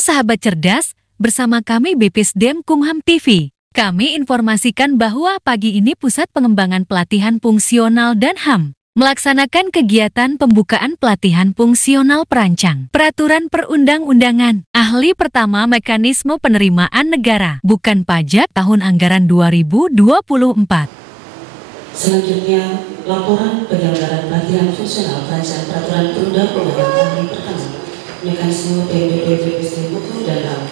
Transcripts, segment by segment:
Halo sahabat cerdas, bersama kami BPSDM Kumham TV. Kami informasikan bahwa pagi ini Pusat Pengembangan Pelatihan Fungsional dan HAM melaksanakan kegiatan pembukaan pelatihan fungsional perancang peraturan perundang-undangan ahli pertama mekanisme penerimaan negara bukan pajak tahun anggaran 2024. Selanjutnya, laporan penyelenggaraan pelatihan fungsional perancang peraturan perundang-undangan ahli pertama mekanisme PMDP BPSDM Kumham dan HAM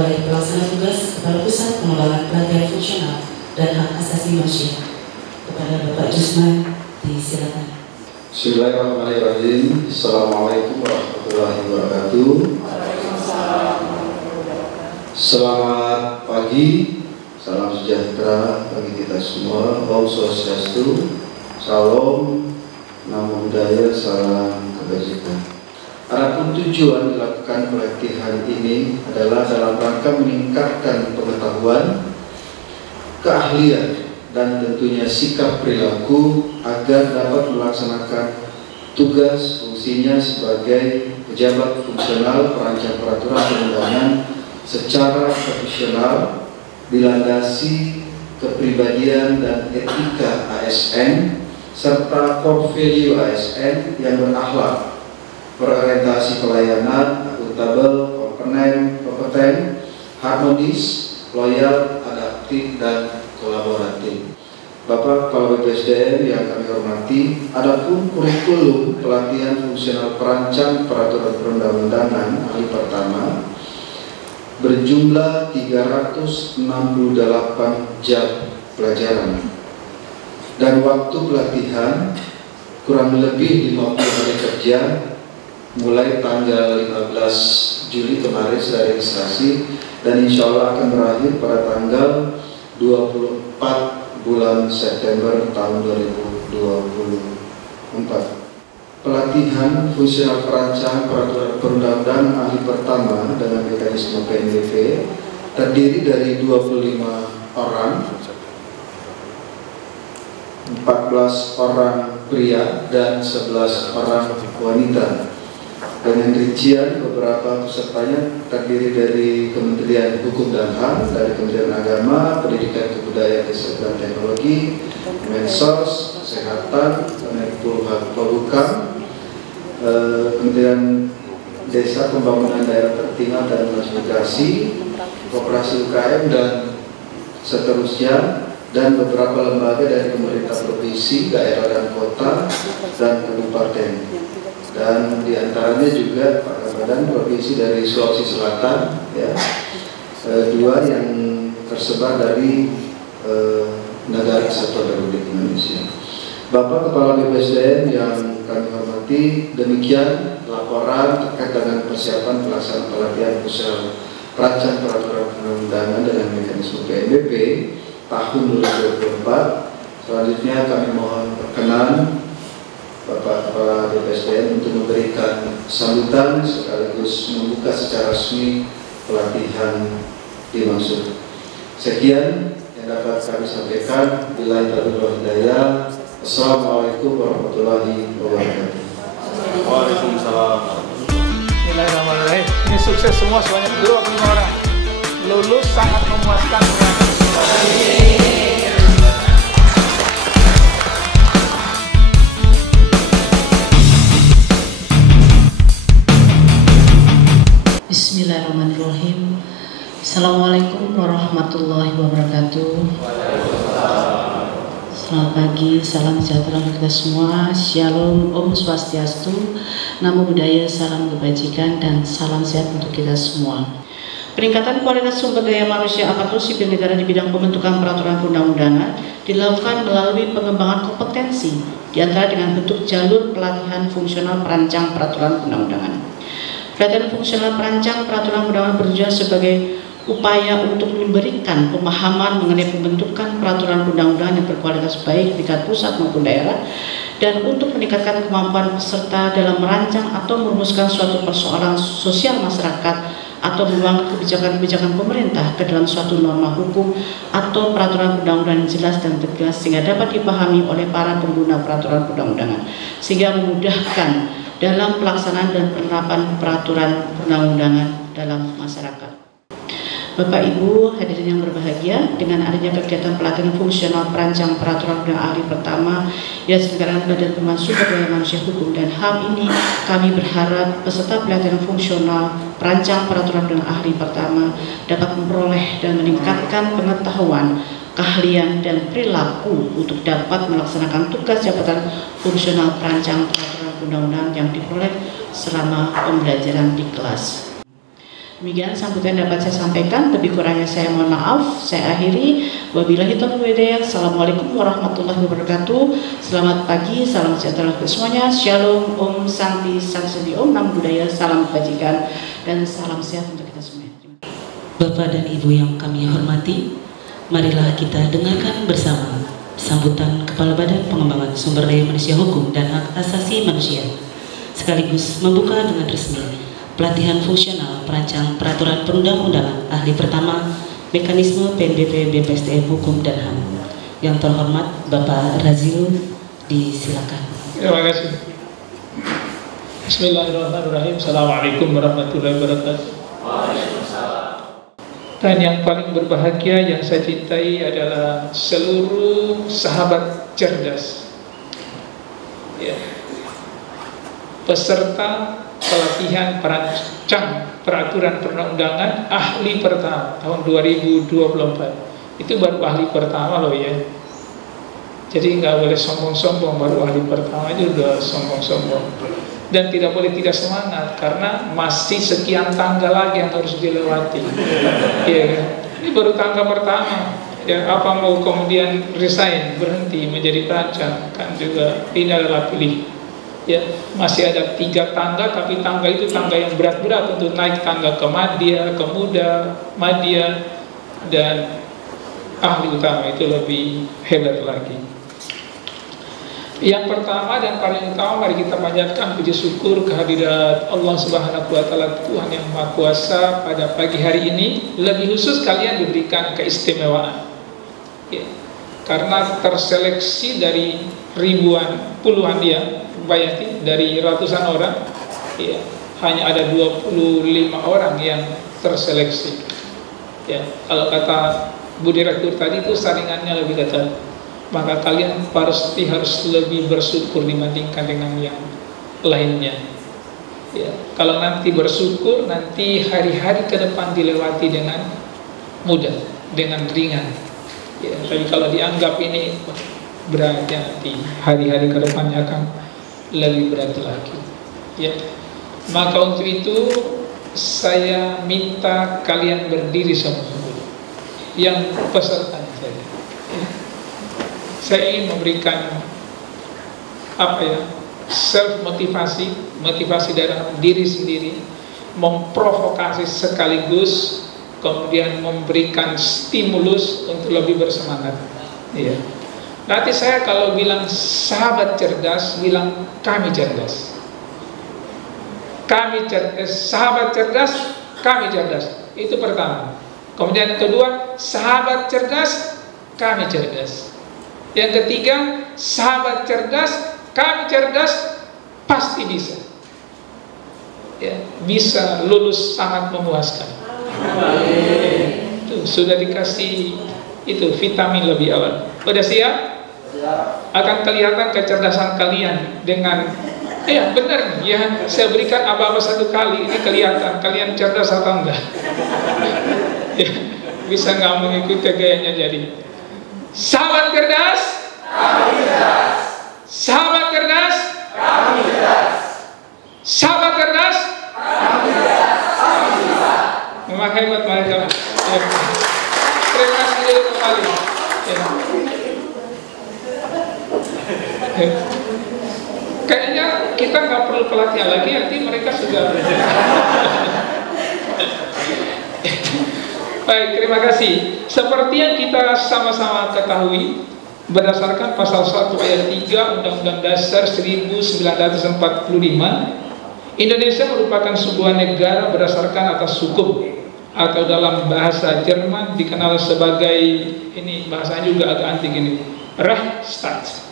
oleh pelaksana tugas Kepala Pusat Pengembangan Pelatihan Fungsional dan Hak Asasi Manusia. Kepada Bapak Jusman, disilakan. Bismillahirrahmanirrahim. Assalamualaikum warahmatullahi wabarakatuh. Selamat pagi, salam sejahtera bagi kita semua. Om Swastiastu, Salam, Namo Buddhaya, Salam Kebajikan. Adapun tujuan dilakukan pelatihan ini adalah dalam rangka meningkatkan pengetahuan, keahlian, dan tentunya sikap perilaku agar dapat melaksanakan tugas fungsinya sebagai pejabat fungsional perancang peraturan perundangan secara profesional, dilandasi kepribadian dan etika ASN serta core value ASN yang berakhlak, berorientasi pelayanan, akuntabel, kompeten, harmonis, loyal, adaptif, dan kolaboratif. Bapak Kepala BPSDM yang kami hormati, adapun kurikulum pelatihan fungsional perancang peraturan perundang-undangan ahli pertama berjumlah 368 jam pelajaran dan waktu pelatihan kurang lebih 50 hari kerja mulai tanggal 15 Juli kemarin sudah registrasi dan insya Allah akan berakhir pada tanggal 24 bulan September tahun 2024. Pelatihan fungsional perancang peraturan perundang-undangan ahli pertama dengan mekanisme PNBP terdiri dari 25 orang, 14 orang pria dan 11 orang wanita. Dengan rincian beberapa pesertanya terdiri dari Kementerian Hukum dan HAM, dari Kementerian Agama, Pendidikan Kebudayaan dan Teknologi, Mensos, Kesehatan, Polhukam, Kementerian Desa Pembangunan Daerah Tertinggal dan Transmigrasi, Koperasi UKM dan seterusnya, dan beberapa lembaga dari pemerintah provinsi, daerah dan kota, dan kabupaten. Dan diantaranya juga badan provinsi dari Sulawesi Selatan, ya, dua yang tersebar dari negara kesatuan Republik Indonesia. Bapak Kepala BPSDM yang kami hormati, demikian laporan terkait dengan persiapan pelaksanaan pelatihan fungsional perancang peraturan perundang-undangan dengan mekanisme PNBP tahun 2024. Selanjutnya kami mohon perkenan Bapak Kepala BPSDM untuk memberikan sambutan sekaligus membuka secara resmi pelatihan dimaksud. Sekian yang dapat kami sampaikan. Billahi taufiq wal hidayah. Assalamualaikum warahmatullahi wabarakatuh. Waalaikumsalam. Bismillahirrahmanirrahim. Ini sukses semua sebanyak 25 orang. Lulus sangat memuaskan. Bismillahirrahmanirrahim. Assalamualaikum warahmatullahi wabarakatuh. Selamat pagi, salam sejahtera untuk kita semua. Shalom, Om Swastiastu, Namo Buddhaya, salam kebajikan, dan salam sehat untuk kita semua. Peningkatan kualitas sumber daya manusia aparatur sipil negara di bidang pembentukan peraturan perundang-undangan dilakukan melalui pengembangan kompetensi, diantara dengan bentuk jalur pelatihan fungsional perancang peraturan perundang-undangan. Pelatihan fungsional perancang peraturan perundang-undangan bertujuan sebagai upaya untuk memberikan pemahaman mengenai pembentukan peraturan perundang-undangan yang berkualitas baik di tingkat pusat maupun daerah, dan untuk meningkatkan kemampuan peserta dalam merancang atau merumuskan suatu persoalan sosial masyarakat atau menuangkan kebijakan-kebijakan pemerintah ke dalam suatu norma hukum atau peraturan perundang-undangan yang jelas dan tegas sehingga dapat dipahami oleh para pengguna peraturan perundang-undangan, sehingga memudahkan dalam pelaksanaan dan penerapan peraturan perundang-undangan dalam masyarakat. Bapak Ibu hadirin yang berbahagia, dengan adanya kegiatan pelatihan fungsional perancang peraturan dan ahli pertama yang diselenggarakan Badan Pengembangan Sumber Daya Manusia Hukum dan HAM ini, kami berharap peserta pelatihan fungsional perancang peraturan dan ahli pertama dapat memperoleh dan meningkatkan pengetahuan, keahlian dan perilaku untuk dapat melaksanakan tugas jabatan fungsional perancang peraturan undang-undang yang diperoleh selama pembelajaran di kelas. Demikian sambutan dapat saya sampaikan, lebih kurangnya saya mohon maaf. Saya akhiri. Wabillahi taufiq wal hidayah. Assalamualaikum warahmatullahi wabarakatuh. Selamat pagi, salam sejahtera untuk semuanya. Shalom, Om Santi, Santi Om, Namo Buddhaya, salam kebajikan dan salam sehat untuk kita semua. Bapak dan Ibu yang kami hormati, marilah kita dengarkan bersama sambutan Kepala Badan Pengembangan Sumber Daya Manusia Hukum dan Hak Asasi Manusia, sekaligus membuka dengan resmi pelatihan fungsional perancang peraturan perundang-undangan ahli pertama mekanisme PNBP BPSDM Hukum dan HAM. Yang terhormat Bapak Razil, disilakan. Terima kasih. Bismillahirrahmanirrahim. Assalamualaikum warahmatullahi wabarakatuh. Dan yang paling berbahagia yang saya cintai adalah seluruh sahabat cerdas, ya, peserta pelatihan perancang peraturan perundang-undangan ahli pertama tahun 2024. Itu baru ahli pertama loh ya. Jadi nggak boleh sombong-sombong, baru ahli pertama aja udah sombong-sombong. Dan tidak boleh tidak semangat karena masih sekian tangga lagi yang harus dilewati. Iya kan? Ini baru tangga pertama. Ya, apa mau kemudian resign, berhenti menjadi perancang, kan juga ini adalah pilih. Ya, masih ada 3 tangga, tapi tangga itu tangga yang berat-berat untuk naik tangga ke madya, ke muda, madya, dan ahli utama itu lebih hebat lagi. Yang pertama dan paling utama, mari kita panjatkan puji syukur kehadirat Allah Subhanahu wa Ta'ala, Tuhan yang Maha Kuasa. Pada pagi hari ini lebih khusus kalian diberikan keistimewaan, ya, karena terseleksi dari ribuan, puluhan dia Bayati, dari ratusan orang, ya, hanya ada 25 orang yang terseleksi. Ya, kalau kata Bu Direktur tadi itu saringannya lebih ketat, maka kalian pasti harus lebih bersyukur dibandingkan dengan yang lainnya. Ya, kalau nanti bersyukur, nanti hari-hari ke depan dilewati dengan mudah, dengan ringan. Ya, tapi kalau dianggap ini berat, ya, nanti hari-hari ke depannya akan lebih berat lagi, ya. Maka untuk itu saya minta kalian berdiri semua dulu, yang pesertanya saja, ya. Saya ingin memberikan self motivasi dalam diri sendiri, memprovokasi sekaligus kemudian memberikan stimulus untuk lebih bersemangat, ya. Nanti saya kalau bilang sahabat cerdas, bilang kami cerdas. Kami cerdas, sahabat cerdas, kami cerdas. Itu pertama. Kemudian kedua, sahabat cerdas, kami cerdas. Yang ketiga, sahabat cerdas, kami cerdas, pasti bisa. Ya, bisa lulus sangat memuaskan. Itu sudah dikasih itu vitamin lebih awal. Udah siap? Akan kelihatan kecerdasan kalian dengan benar ya, saya berikan apa-apa satu kali, ini kelihatan kalian cerdas atau enggak. Ya, bisa nggak mengikuti gayanya. Jadi sahabat cerdas, kami cerdas. Sahabat cerdas, kami cerdas. Sahabat cerdas, kami cerdas. Memang hebat mereka. Ya. Terima kasih kembali. Ya. Kayaknya kita nggak perlu pelatihan lagi, nanti mereka sudah. Baik, terima kasih. Seperti yang kita sama-sama ketahui, berdasarkan pasal 1 ayat 3 Undang-Undang Dasar 1945, Indonesia merupakan sebuah negara berdasarkan atas hukum, atau dalam bahasa Jerman dikenal sebagai, ini bahasanya juga agak antik ini, Rechtsstaat.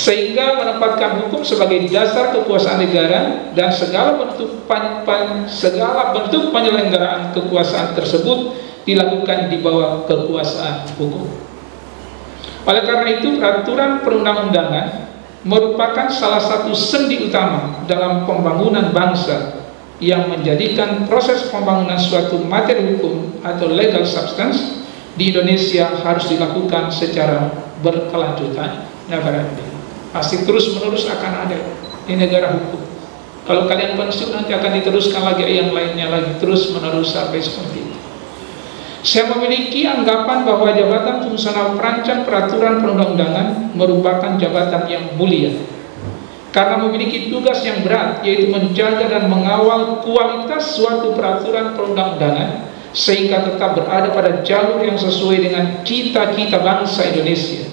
sehingga menempatkan hukum sebagai dasar kekuasaan negara dan segala bentuk penyelenggaraan kekuasaan tersebut dilakukan di bawah kekuasaan hukum. Oleh karena itu, peraturan perundang-undangan merupakan salah satu sendi utama dalam pembangunan bangsa yang menjadikan proses pembangunan suatu materi hukum atau legal substance di Indonesia harus dilakukan secara berkelanjutan. Pasti terus-menerus akan ada di negara hukum. Kalau kalian pensiun nanti akan diteruskan lagi yang lainnya lagi, terus-menerus sampai seperti itu. Saya memiliki anggapan bahwa jabatan fungsional perancang peraturan perundang-undangan merupakan jabatan yang mulia karena memiliki tugas yang berat, yaitu menjaga dan mengawal kualitas suatu peraturan perundang-undangan sehingga tetap berada pada jalur yang sesuai dengan cita-cita bangsa Indonesia.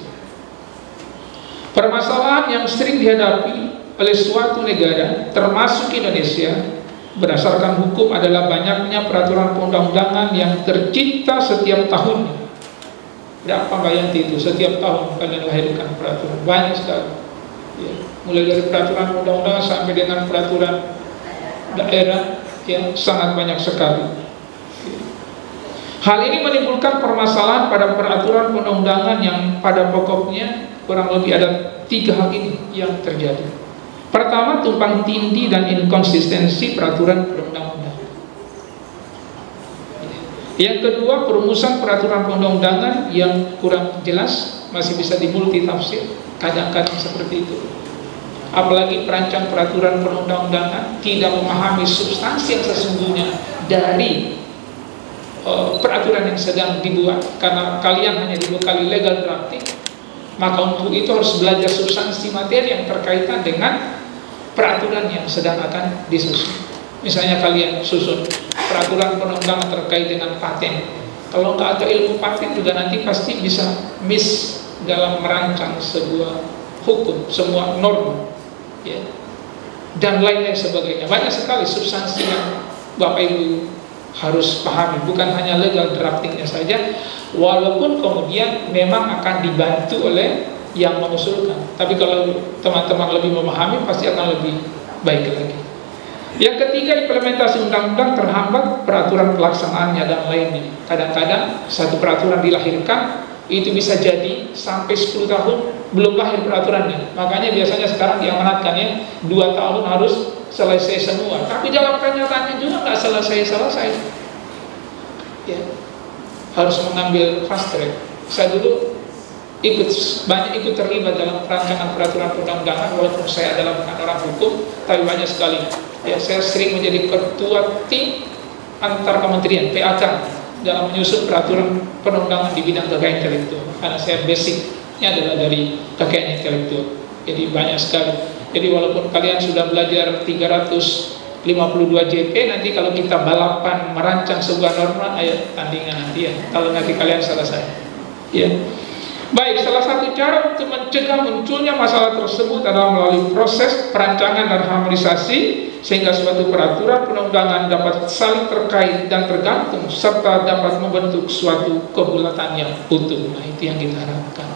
Permasalahan yang sering dihadapi oleh suatu negara, termasuk Indonesia, berdasarkan hukum adalah banyaknya peraturan perundang-undangan yang tercipta setiap tahun. Berapa Yanti itu? Setiap tahun kalian lahirkan peraturan, banyak sekali. Ya, mulai dari peraturan perundang-undangan sampai dengan peraturan daerah yang sangat banyak sekali. Hal ini menimbulkan permasalahan pada peraturan perundang-undangan yang pada pokoknya kurang lebih ada 3 hal ini yang terjadi. Pertama, tumpang tindih dan inkonsistensi peraturan perundang-undangan. Yang kedua, perumusan peraturan perundang-undangan yang kurang jelas, masih bisa dimultitafsir, kadang-kadang seperti itu. Apalagi perancang peraturan perundang-undangan tidak memahami substansi yang sesungguhnya dari peraturan yang sedang dibuat, karena kalian hanya dibekali legal drafting, maka untuk itu harus belajar substansi materi yang berkaitan dengan peraturan yang sedang akan disusun. Misalnya kalian susun peraturan perundang-undangan terkait dengan paten, kalau nggak ada ilmu paten juga nanti pasti bisa miss dalam merancang sebuah hukum, semua norma, ya, dan lain-lain sebagainya. Banyak sekali substansi yang Bapak Ibu harus pahami, bukan hanya legal draftingnya saja, walaupun kemudian memang akan dibantu oleh yang mengusulkan. Tapi kalau teman-teman lebih memahami, pasti akan lebih baik lagi. Yang ketiga, implementasi undang-undang terhambat peraturan pelaksanaannya dan lainnya. Kadang-kadang satu peraturan dilahirkan, itu bisa jadi sampai 10 tahun belum lahir peraturannya. Makanya biasanya sekarang diamanatkan ya, 2 tahun harus selesai semua. Tapi dalam kenyataannya juga nggak selesai-selesai. Ya, harus mengambil fast track. Saya dulu banyak ikut terlibat dalam perancangan peraturan perundang-undangan, walaupun saya adalah bukan orang hukum, tapi banyak sekali. Ya, saya sering menjadi ketua tim antar kementerian PAK dalam menyusun peraturan perundangan di bidang kekayaan intelektual, karena saya basicnya adalah dari kekayaan intelektual. Jadi banyak sekali. Jadi walaupun kalian sudah belajar 352 JP, nanti kalau kita balapan merancang sebuah norma, ayo tandingan nanti ya, kalau nanti kalian selesai. Ya. Baik, salah satu cara untuk mencegah munculnya masalah tersebut adalah melalui proses perancangan dan harmonisasi, sehingga suatu peraturan perundangan dapat saling terkait dan tergantung serta dapat membentuk suatu kebulatan yang utuh. Nah, itu yang kita harapkan.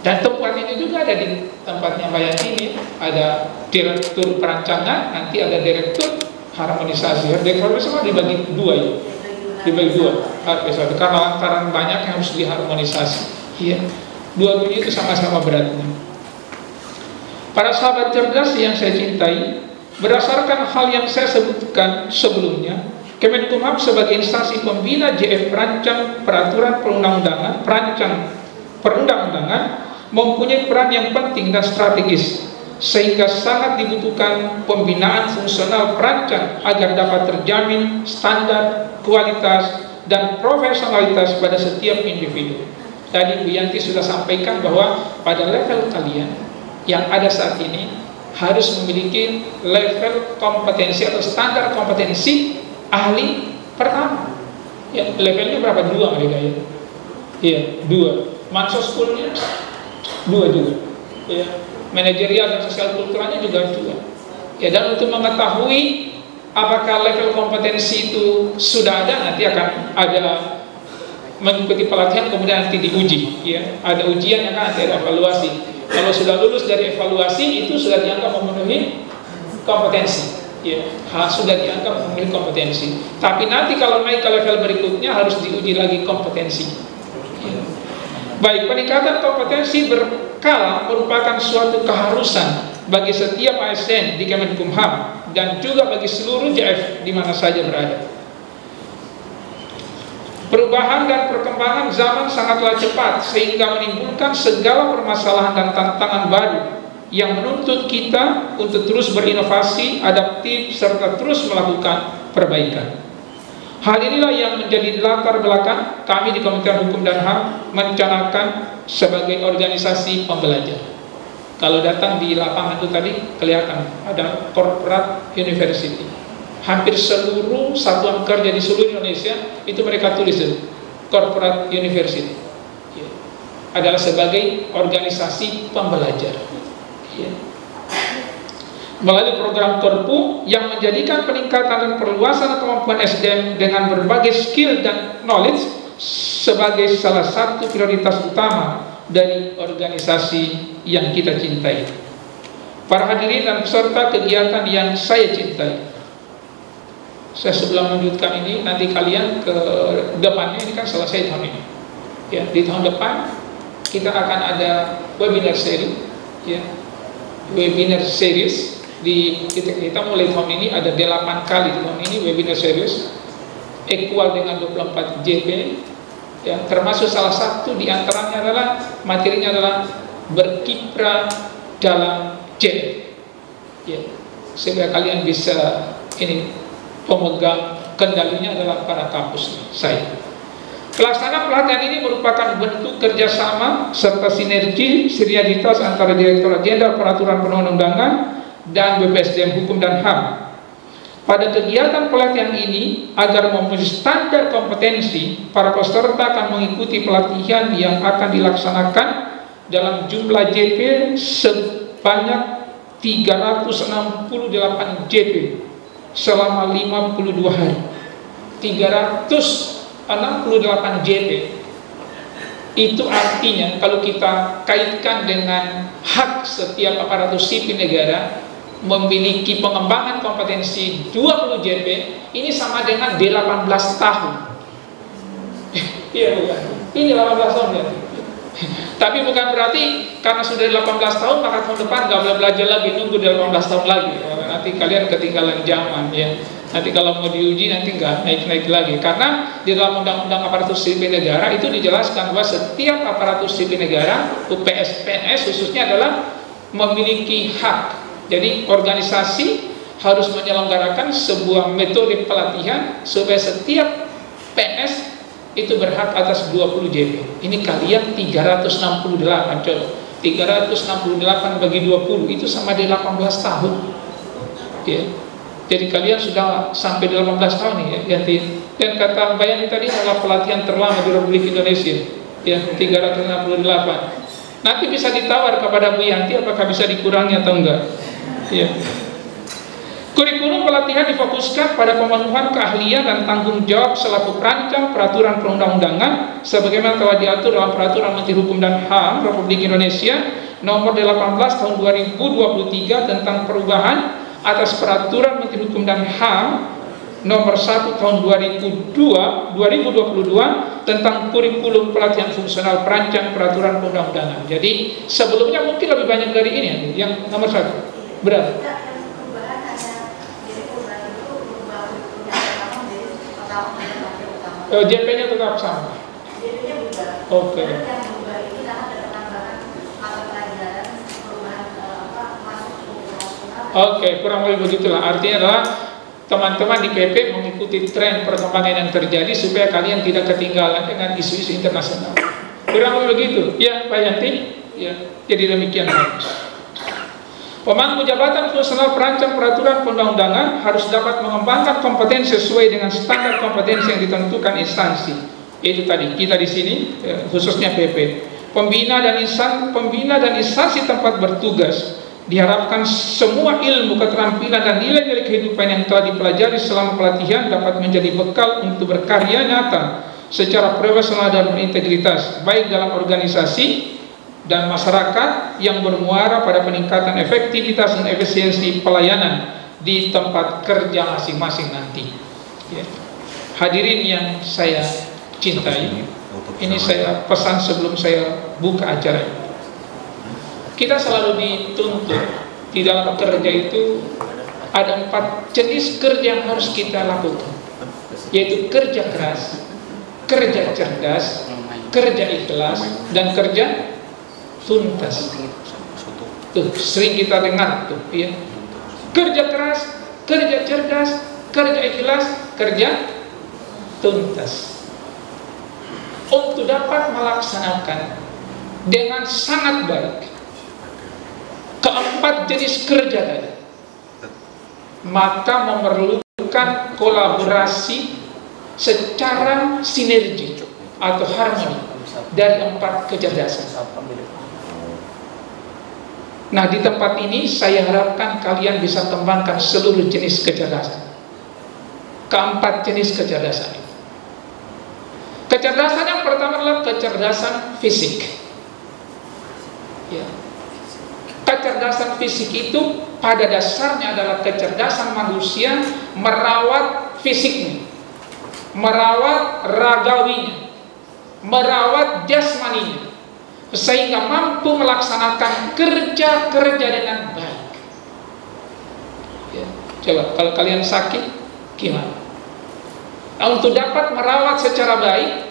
Dan tempat ini juga ada di tempatnya Mbak Yanti ini, ada direktur perancangan, nanti ada direktur harmonisasi. Direktur semua dibagi 2 ya, dibagi 2 karena lantaran banyak yang harus diharmonisasi. Iya, dua-duanya itu sama-sama beratnya. Para sahabat cerdas yang saya cintai, berdasarkan hal yang saya sebutkan sebelumnya, Kemenkumham sebagai instansi pembina JF perancang peraturan perundang-undangan mempunyai peran yang penting dan strategis, sehingga sangat dibutuhkan pembinaan fungsional perancang agar dapat terjamin standar, kualitas, dan profesionalitas pada setiap individu. Tadi Bu Yanti sudah sampaikan bahwa pada level kalian yang ada saat ini harus memiliki level kompetensi atau standar kompetensi ahli pertama. Ya, levelnya berapa? 2 mereka ya? Iya, 2. Mansos schoolnya 2 juga. Ya, manajerial dan sosial kulturalnya juga 2. Ya, dan untuk mengetahui apakah level kompetensi itu sudah ada, nanti akan ada mengikuti pelatihan, kemudian nanti diuji, ya, ada ujian yang nanti ada evaluasi. Kalau sudah lulus dari evaluasi itu sudah dianggap memenuhi kompetensi. Ya, sudah dianggap memenuhi kompetensi. Tapi nanti kalau naik ke level berikutnya harus diuji lagi kompetensi. Ya. Baik, peningkatan kompetensi berkala merupakan suatu keharusan bagi setiap ASN di Kemenkumham dan juga bagi seluruh JF di mana saja berada. Perubahan dan perkembangan zaman sangatlah cepat sehingga menimbulkan segala permasalahan dan tantangan baru yang menuntut kita untuk terus berinovasi, adaptif, serta terus melakukan perbaikan. Hal inilah yang menjadi latar belakang kami di Kementerian Hukum dan HAM mencanangkan sebagai organisasi pembelajar. Kalau datang di lapangan itu tadi kelihatan ada corporate university. Hampir seluruh satuan kerja di seluruh Indonesia itu mereka tulis itu, corporate university. Adalah sebagai organisasi pembelajar. Melalui program Korpu yang menjadikan peningkatan dan perluasan kemampuan SDM dengan berbagai skill dan knowledge sebagai salah satu prioritas utama dari organisasi yang kita cintai. Para hadirin dan peserta kegiatan yang saya cintai, saya sebelum melanjutkan ini, nanti kalian ke depannya, ini kan selesai tahun ini ya, di tahun depan kita akan ada webinar series ya, webinar series di kita mulai tahun ini ada 8 kali di tahun ini webinar series equal dengan 24 JP ya, termasuk salah satu di antaranya adalah materinya adalah berkiprah dalam JP ya, sehingga kalian bisa ini pemegang kendalinya adalah para kampus saya. Pelaksanaan pelatihan ini merupakan bentuk kerjasama serta sinergitas antara Direktorat Jenderal Peraturan Perundang-undangan dan BPSDM Hukum dan HAM. Pada kegiatan pelatihan ini, agar memenuhi standar kompetensi, para peserta akan mengikuti pelatihan yang akan dilaksanakan dalam jumlah JP sebanyak 368 JP selama 52 hari. 368 JP itu artinya kalau kita kaitkan dengan hak setiap aparatur sipil negara memiliki pengembangan kompetensi 20 JP, ini sama dengan 18 tahun. Iya bukan? Ini 18 tahun ya. Tapi bukan berarti karena sudah 18 tahun maka tahun depan nggak boleh belajar lagi, nunggu 18 tahun lagi. Nanti kalian ketinggalan zaman ya. Nanti kalau mau diuji nanti nggak naik-naik lagi, karena di dalam Undang-Undang Aparatur Sipil Negara itu dijelaskan bahwa setiap aparatur sipil negara, UPS, PNS khususnya adalah memiliki hak. Jadi organisasi harus menyelenggarakan sebuah metode pelatihan supaya setiap PNS itu berhak atas 20 JP. Ini kalian 368 coba. 368 bagi 20 itu sama dengan 18 tahun. Ya. Jadi kalian sudah sampai 18 tahun nih ya. Dan kata Mbak Yani tadi adalah pelatihan terlama di Republik Indonesia. Ya, 368. Nanti bisa ditawar kepada Bu Yanti apakah bisa dikurangi atau enggak. Ya. Kurikulum pelatihan difokuskan pada pemenuhan keahlian dan tanggung jawab selaku perancang peraturan perundang-undangan sebagaimana telah diatur dalam Peraturan Menteri Hukum dan HAM Republik Indonesia Nomor 18 Tahun 2023 tentang perubahan atas Peraturan Menteri Hukum dan HAM Nomor 1 Tahun 2022 tentang kurikulum pelatihan fungsional perancang peraturan perundang-undangan. Jadi sebelumnya mungkin lebih banyak dari ini yang nomor 1. Berapa? JP-nya tetap sama. Oke. Oke, kurang lebih begitulah. Artinya adalah teman-teman di PP mengikuti tren perkembangan yang terjadi supaya kalian tidak ketinggalan dengan isu-isu internasional. Kurang lebih begitu. Ya, Pak Yanti. Ya, jadi demikian. Pemangku jabatan fungsional perancang peraturan perundang-undangan harus dapat mengembangkan kompetensi sesuai dengan standar kompetensi yang ditentukan instansi. Itu tadi kita di sini khususnya PP. Pembina dan instansi tempat bertugas diharapkan semua ilmu, keterampilan dan nilai-nilai kehidupan yang telah dipelajari selama pelatihan dapat menjadi bekal untuk berkarya nyata secara profesional dan berintegritas baik dalam organisasi dan masyarakat yang bermuara pada peningkatan efektivitas dan efisiensi pelayanan di tempat kerja masing-masing nanti. Ya. Hadirin yang saya cintai, ini saya pesan sebelum saya buka acara. Kita selalu dituntut di dalam kerja itu ada 4 jenis kerja yang harus kita lakukan, yaitu kerja keras, kerja cerdas, kerja ikhlas, dan kerja tuntas. Tuh sering kita dengar tuh, ya. Kerja keras, kerja cerdas, kerja ikhlas, kerja tuntas. Untuk dapat melaksanakan dengan sangat baik keempat jenis kerja tadi, maka memerlukan kolaborasi secara sinergi atau harmoni dari 4 kecerdasan. Nah, di tempat ini saya harapkan kalian bisa kembangkan seluruh jenis kecerdasan. Keempat jenis kecerdasan itu. Kecerdasan yang pertama adalah kecerdasan fisik. Ya. Kecerdasan fisik itu pada dasarnya adalah kecerdasan manusia merawat fisiknya, merawat ragawinya, merawat jasmaninya, sehingga mampu melaksanakan kerja-kerja dengan baik. Ya, coba kalau kalian sakit gimana? Nah, untuk dapat merawat secara baik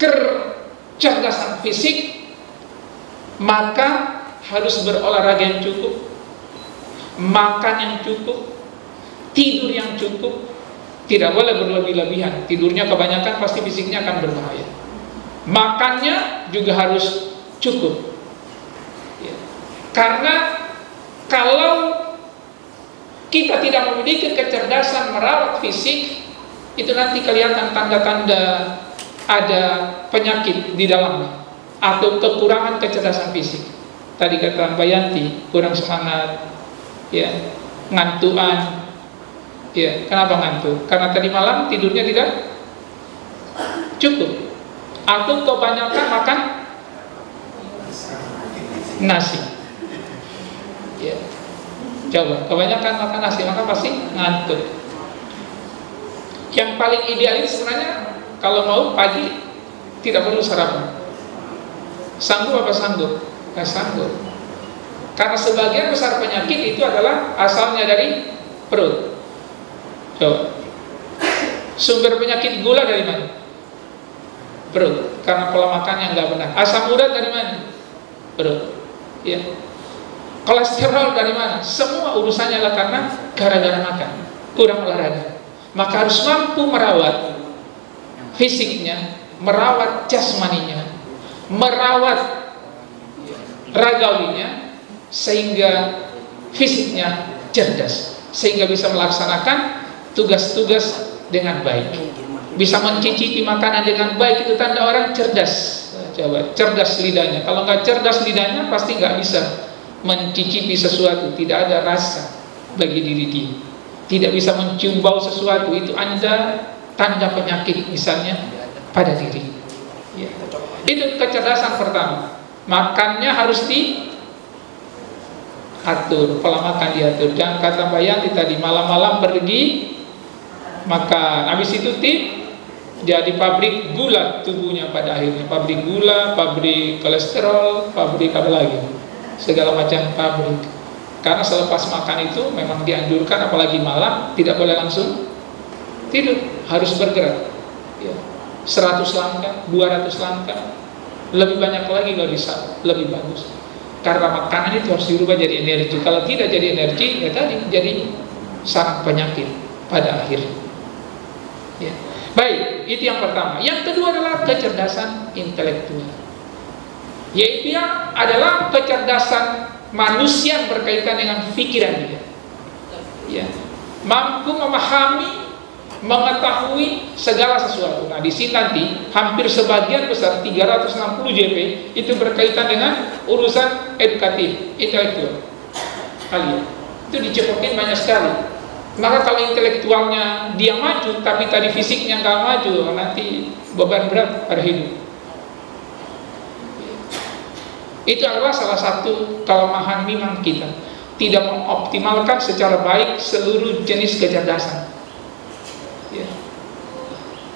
kecerdasan fisik, maka harus berolahraga yang cukup, makan yang cukup, tidur yang cukup. Tidak boleh berlebih-lebihan. Tidurnya kebanyakan pasti fisiknya akan berbahaya. Makannya juga harus cukup, ya. Karena kalau kita tidak memiliki kecerdasan merawat fisik, itu nanti kelihatan tanda-tanda ada penyakit di dalamnya atau kekurangan kecerdasan fisik. Tadi kata Mbak Yanti, kurang semangat, ya, ngantuan, ya. Kenapa ngantuk? Karena tadi malam tidurnya tidak cukup, atau kebanyakan makan nasi, ya. Coba kebanyakan makan nasi, maka pasti ngantuk. Yang paling ideal itu sebenarnya kalau mau pagi tidak perlu sarapan. Sanggup apa sanggup? Nggak sanggup. Karena sebagian besar penyakit itu adalah asalnya dari perut. Coba. Sumber penyakit gula dari mana? Perut. Karena pola makan yang nggak benar. Asam urat dari mana? Perut. Ya. Kolesterol dari mana? Semua urusannya adalah karena gara-gara makan, kurang olahraga. Maka harus mampu merawat fisiknya, merawat jasmaninya, merawat ragawinya, sehingga fisiknya cerdas, sehingga bisa melaksanakan tugas-tugas dengan baik, bisa mencicipi makanan dengan baik. Itu tanda orang cerdas. Coba, cerdas lidahnya. Kalau nggak cerdas lidahnya, pasti nggak bisa mencicipi sesuatu, tidak ada rasa bagi diri dia, tidak bisa mencium bau sesuatu. Itu tanda penyakit misalnya pada diri, ya. Itu kecerdasan pertama. Makannya harus diatur, pola makan diatur. Jangan kata Mbak Yanti tadi, malam-malam pergi makan, habis itu jadi pabrik gula tubuhnya pada akhirnya. Pabrik gula, pabrik kolesterol, pabrik apa lagi, segala macam pabrik. Karena selepas makan itu memang dianjurkan, apalagi malam, tidak boleh langsung tidur, harus bergerak, ya. 100 langkah, 200 langkah, lebih banyak lagi kalau bisa, lebih bagus. Karena makanan itu harus dirubah jadi energi. Kalau tidak jadi energi, ya tadi jadi sarang penyakit pada akhirnya, ya. Baik, itu yang pertama. Yang kedua adalah kecerdasan intelektual, yaitu yang adalah kecerdasan manusia yang berkaitan dengan pikiran dia, ya. Mampu memahami, mengetahui segala sesuatu. Nah, di sini nanti hampir sebagian besar 360 JP itu berkaitan dengan urusan edukatif, intelektual kalian. Itu dicepokin banyak sekali. Maka kalau intelektualnya dia maju, tapi tadi fisiknya nggak maju, nanti beban berat pada hidup. Itu adalah salah satu kelemahan memang kita, tidak mengoptimalkan secara baik seluruh jenis kecerdasan. Ya.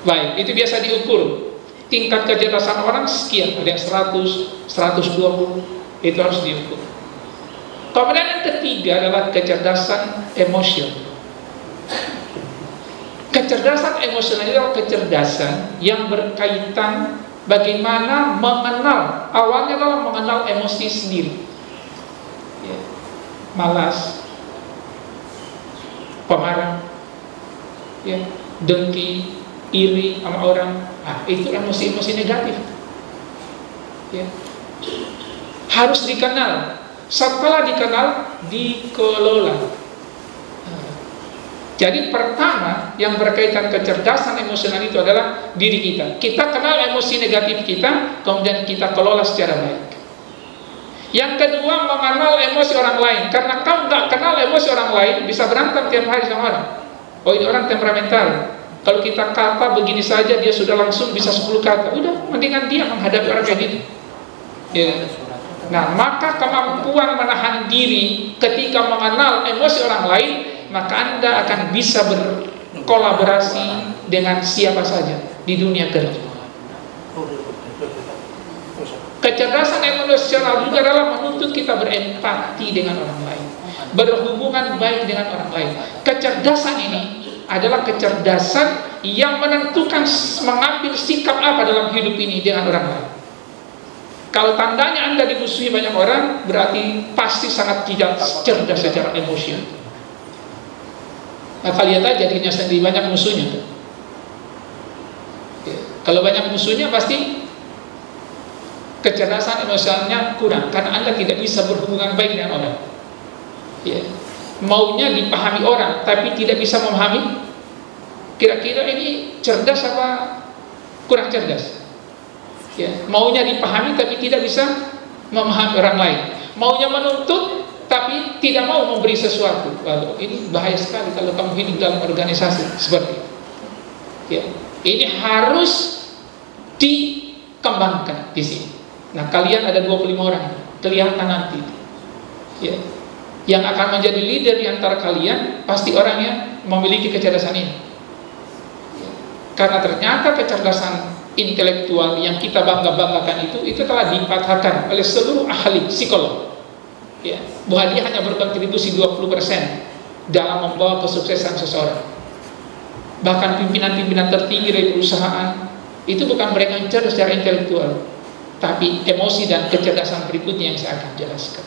Baik, itu biasa diukur. Tingkat kecerdasan orang sekian, ada yang 100, 120, itu harus diukur. Kemudian yang ketiga adalah kecerdasan emosional. Kecerdasan emosional itu adalah kecerdasan yang berkaitan bagaimana mengenal, awalnya adalah mengenal emosi sendiri. Ya. Malas, pemarah, ya, dengki, iri sama orang, itu emosi-emosi negatif. Ya. Harus dikenal. Setelah dikenal, dikelola. Jadi pertama yang berkaitan kecerdasan emosional itu adalah diri kita. Kita kenal emosi negatif kita, kemudian kita kelola secara baik. Yang kedua, mengenal emosi orang lain. Karena kau nggak kenal emosi orang lain, bisa berantem tiap hari sama orang. Oh, ini orang temperamental. Kalau kita kata begini saja, dia sudah langsung bisa 10 kata. Udah, mendingan dia menghadapi orang kayak gitu. Ya. Nah, maka kemampuan menahan diri ketika mengenal emosi orang lain, maka Anda akan bisa berkolaborasi dengan siapa saja di dunia kerja. Kecerdasan emosional juga adalah menuntut kita berempati dengan orang lain, berhubungan baik dengan orang lain. Kecerdasan ini adalah kecerdasan yang menentukan mengambil sikap apa dalam hidup ini dengan orang lain. Kalau tandanya Anda dimusuhi banyak orang, berarti pasti sangat tidak cerdas secara emosional. Maka lihat aja dirinya sendiri banyak musuhnya. Ya. Kalau banyak musuhnya pasti kecerdasan emosionalnya kurang, karena Anda tidak bisa berhubungan baik dengan orang. Ya. Maunya dipahami orang, tapi tidak bisa memahami. Kira-kira ini cerdas apa kurang cerdas? Ya. Maunya dipahami, tapi tidak bisa memahami orang lain. Maunya menuntut, tapi tidak mau memberi sesuatu. Waduh, ini bahaya sekali kalau kamu hidup dalam organisasi seperti itu. Ya, ini harus dikembangkan di sini. Nah, kalian ada 25 orang, kelihatan nanti. Ya, yang akan menjadi leader di antara kalian pasti orangnya memiliki kecerdasan ini. Ya, karena ternyata kecerdasan intelektual yang kita bangga-banggakan itu telah dipatahkan oleh seluruh ahli psikolog. Ya, bahwa dia hanya berkontribusi 20% dalam membawa kesuksesan seseorang. Bahkan pimpinan-pimpinan tertinggi dari perusahaan itu bukan mereka yang cerdas secara intelektual, tapi emosi dan kecerdasan berikutnya yang saya akan jelaskan.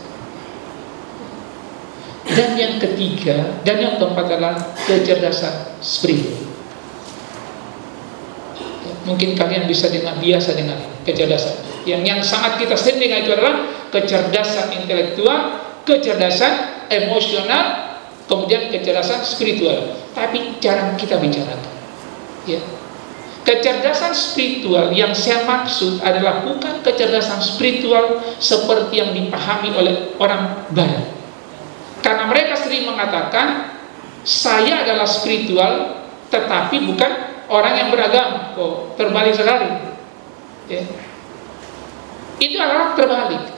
Dan yang ketiga dan yang keempat adalah kecerdasan spiritual. Ya, mungkin kalian bisa biasa dengan kecerdasan. Yang sangat kita sering dengan itu adalah kecerdasan intelektual, kecerdasan emosional, kemudian kecerdasan spiritual. Tapi jarang kita bicarakan. Ya. Kecerdasan spiritual yang saya maksud adalah bukan kecerdasan spiritual seperti yang dipahami oleh orang Barat. Karena mereka sering mengatakan saya adalah spiritual, tetapi bukan orang yang beragama. Oh, terbalik sekali. Ya. Itu adalah terbalik.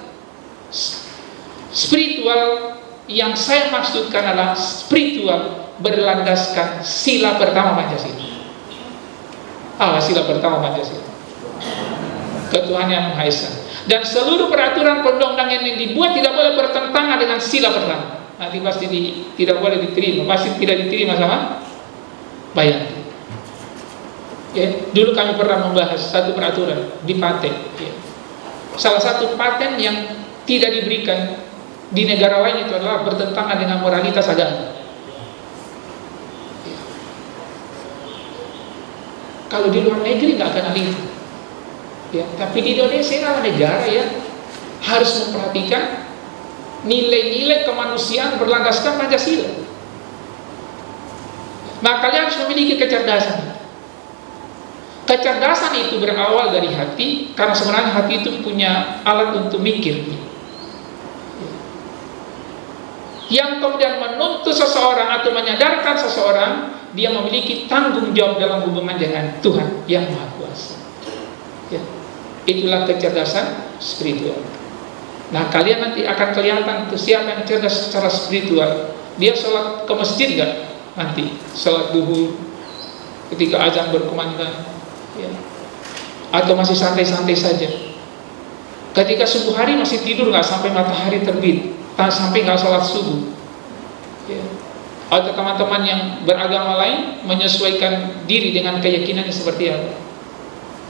Spiritual yang saya maksudkan adalah spiritual berlandaskan sila pertama Pancasila. Sila pertama Pancasila, ketuhanan yang Maha Esa. Dan seluruh peraturan perundang-undangan yang dibuat tidak boleh bertentangan dengan sila pertama. Nanti pasti tidak boleh diterima, pasti tidak diterima sama Bayangkan. Ya, dulu kami pernah membahas satu peraturan di paten. Ya. Salah satu paten yang tidak diberikan di negara lain itu adalah bertentangan dengan moralitas agama. Ya. Kalau di luar negeri nggak akan ada itu. Ya, tapi di Indonesia adalah negara yang harus memperhatikan nilai-nilai kemanusiaan berlandaskan Pancasila. Maka kalian harus memiliki kecerdasan. Kecerdasan itu berawal dari hati, karena sebenarnya hati itu punya alat untuk mikir. Yang kemudian menuntut seseorang atau menyadarkan seseorang, dia memiliki tanggung jawab dalam hubungan dengan Tuhan yang Maha Kuasa. Ya. Itulah kecerdasan spiritual. Nah, kalian nanti akan kelihatan tuh siapa yang cerdas secara spiritual. Dia sholat ke masjid nggak? Nanti sholat duhur ketika azan berkumandang, ya. Atau masih santai-santai saja. Ketika subuh hari masih tidur nggak sampai matahari terbit, sampai nggak sholat subuh, ya. Atau teman-teman yang beragama lain menyesuaikan diri dengan keyakinannya seperti apa,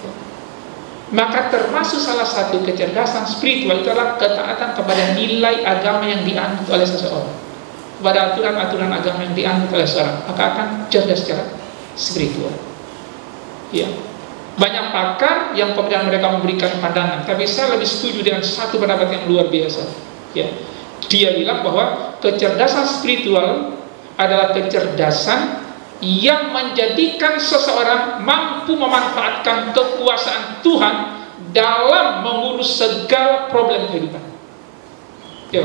ya. Maka termasuk salah satu kecerdasan spiritual itu adalah ketaatan kepada nilai agama yang dianut oleh seseorang, kepada aturan-aturan agama yang dianut oleh seseorang, maka akan cerdas secara spiritual, ya. Banyak pakar yang kemudian mereka memberikan pandangan, tapi saya lebih setuju dengan satu pendapat yang luar biasa, ya. Dia bilang bahwa kecerdasan spiritual adalah kecerdasan yang menjadikan seseorang mampu memanfaatkan kekuasaan Tuhan dalam mengurus segala problem kehidupan. Ya.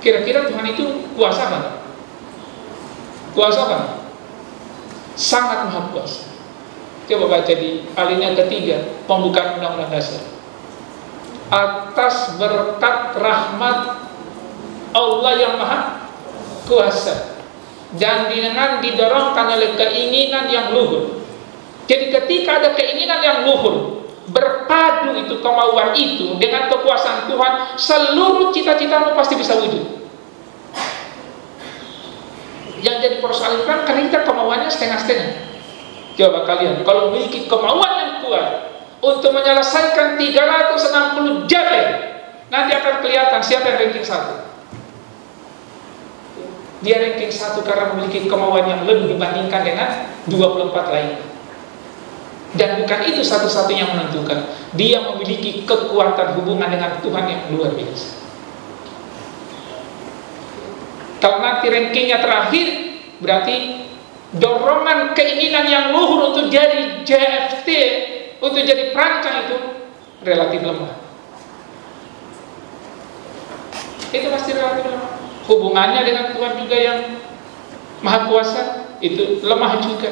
Kira-kira Tuhan itu kuasa apa? Kuasa apa? Sangat maha kuasa. Coba baca di alinea ketiga pembukaan Undang-Undang Dasar. Atas berkat rahmat Allah yang maha kuasa dan dengan didorongkan oleh keinginan yang luhur. Jadi ketika ada keinginan yang luhur, berpadu itu kemauan itu dengan kekuasaan Tuhan, seluruh cita-citamu pasti bisa wujud. Yang jadi persoalan kan karena kita kemauannya setengah-setengah. Coba kalian kalau memiliki kemauan yang kuat untuk menyelesaikan 360 jabel, nanti akan kelihatan siapa yang ranking 1. Dia ranking 1 karena memiliki kemauan yang lebih dibandingkan dengan 24 lain. Dan bukan itu satu-satunya yang menentukan. Dia memiliki kekuatan hubungan dengan Tuhan yang luar biasa. Kalau nanti rankingnya terakhir, berarti dorongan keinginan yang luhur untuk jadi JFT, untuk jadi perancang itu relatif lemah. Itu pasti relatif lemah. Hubungannya dengan Tuhan juga yang maha kuasa itu lemah juga.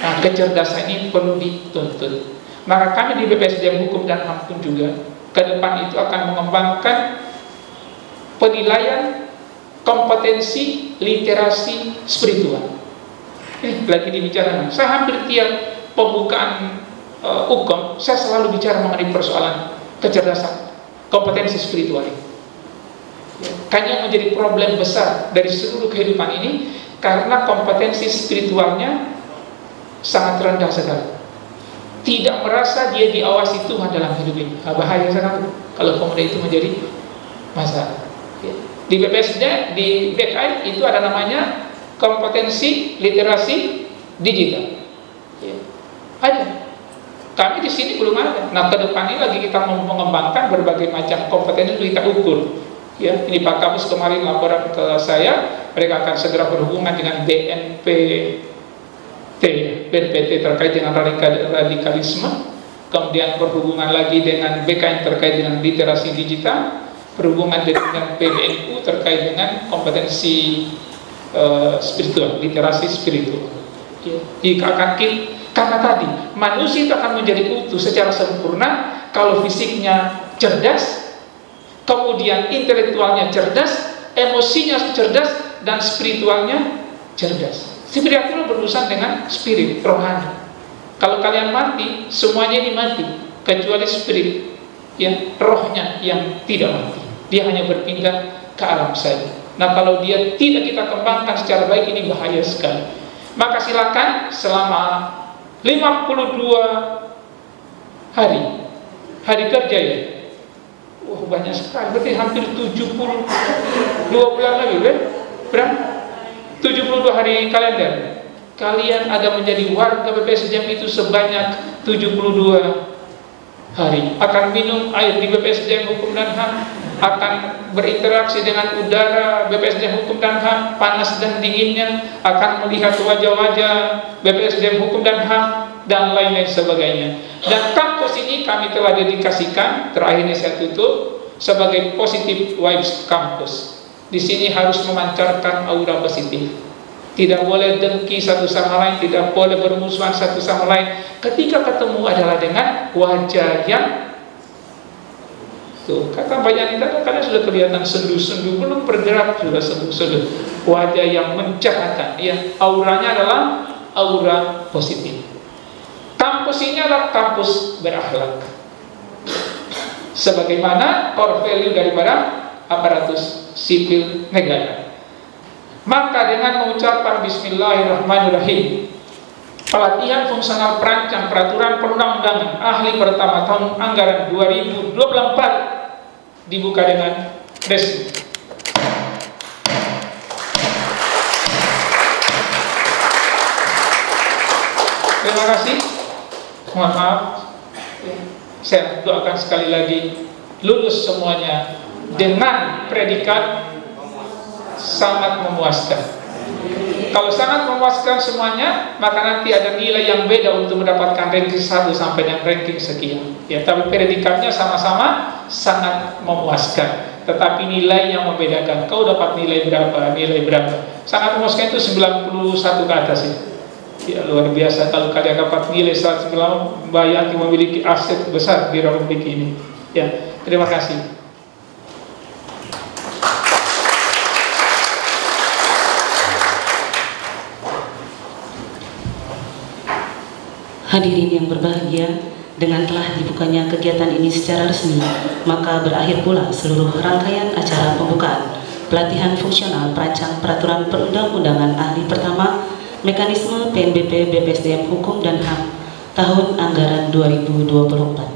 Nah, kecerdasan ini perlu dituntut. Maka kami di BPSDM Hukum dan HAM pun juga ke depan itu akan mengembangkan penilaian kompetensi literasi spiritual. Lagi dibicarakan. Saya hampir tiap pembukaan UKOM, saya selalu bicara mengenai persoalan kecerdasan kompetensi spiritual ini. Kayaknya menjadi problem besar dari seluruh kehidupan ini karena kompetensi spiritualnya sangat rendah sekali. Tidak merasa dia diawasi Tuhan dalam hidup ini. Bahaya sekali kalau kemudian itu menjadi masalah. Di BPSD, di BKI itu ada namanya kompetensi literasi digital. Ya. Ada. Kami di sini belum ada. Nah, ke depan ini lagi kita mau mengembangkan berbagai macam kompetensi untuk kita ukur. Ya, ini Pak Kamus kemarin laporan ke saya, mereka akan segera berhubungan dengan BNPT terkait dengan radikalisme, kemudian berhubungan lagi dengan BKN terkait dengan literasi digital, berhubungan dengan PBNU terkait dengan kompetensi spiritual, literasi spiritual. Karena tadi manusia itu akan menjadi utuh secara sempurna kalau fisiknya cerdas, kemudian intelektualnya cerdas, emosinya cerdas, dan spiritualnya cerdas. Spiritual berurusan dengan spirit, rohani. Kalau kalian mati, semuanya ini mati, kecuali spirit, yang rohnya yang tidak mati. Dia hanya berpindah ke alam saja. Nah, kalau dia tidak kita kembangkan secara baik, ini bahaya sekali. Maka silakan selama 52 hari kerja ya. Wah, banyak sekali, berarti hampir 72 bulan lagi, berapa? 72 hari kalender. Kalian ada menjadi warga BPSDM itu sebanyak 72 hari. Akan minum air di BPSDM Hukum dan HAM, akan berinteraksi dengan udara BPSDM Hukum dan HAM, panas dan dinginnya, akan melihat wajah-wajah BPSDM Hukum dan HAM, dan lain-lain sebagainya. Dan kampus ini kami telah dedikasikan, terakhir ini saya tutup, sebagai positive vibes campus. Di sini harus memancarkan aura positif. Tidak boleh dengki satu sama lain, tidak boleh bermusuhan satu sama lain. Ketika ketemu adalah dengan wajah yang Tuh, kata Mbak Yani tadi kalian sudah kelihatan sendu-sendu, belum bergerak sudah sendu-sendu. Wajah yang mencerahkan, ya, auranya adalah aura positif. Kampus ini adalah kampus berakhlak. Sebagaimana core value daripada aparatus sipil negara. Maka dengan mengucapkan Bismillahirrahmanirrahim, pelatihan fungsional perancang peraturan perundang-undangan ahli pertama tahun anggaran 2024 dibuka dengan resmi. Terima kasih. Mohon maaf, saya doakan sekali lagi lulus semuanya dengan predikat sangat memuaskan. Kalau sangat memuaskan semuanya, maka nanti ada nilai yang beda untuk mendapatkan ranking 1 sampai dengan ranking sekian. Ya, tapi predikatnya sama-sama sangat memuaskan. Tetapi nilai yang membedakan. Kau dapat nilai berapa? Nilai berapa? Sangat memuaskan itu 91 ke atas ya. Ya, luar biasa kalau kalian dapat nilai 190, Mbak Yanti memiliki aset besar di Republik ini. Ya, terima kasih. Hadirin yang berbahagia, dengan telah dibukanya kegiatan ini secara resmi, maka berakhir pula seluruh rangkaian acara pembukaan pelatihan fungsional perancang peraturan perundang-undangan ahli pertama mekanisme PNBP BPSDM Hukum dan HAM tahun anggaran 2024.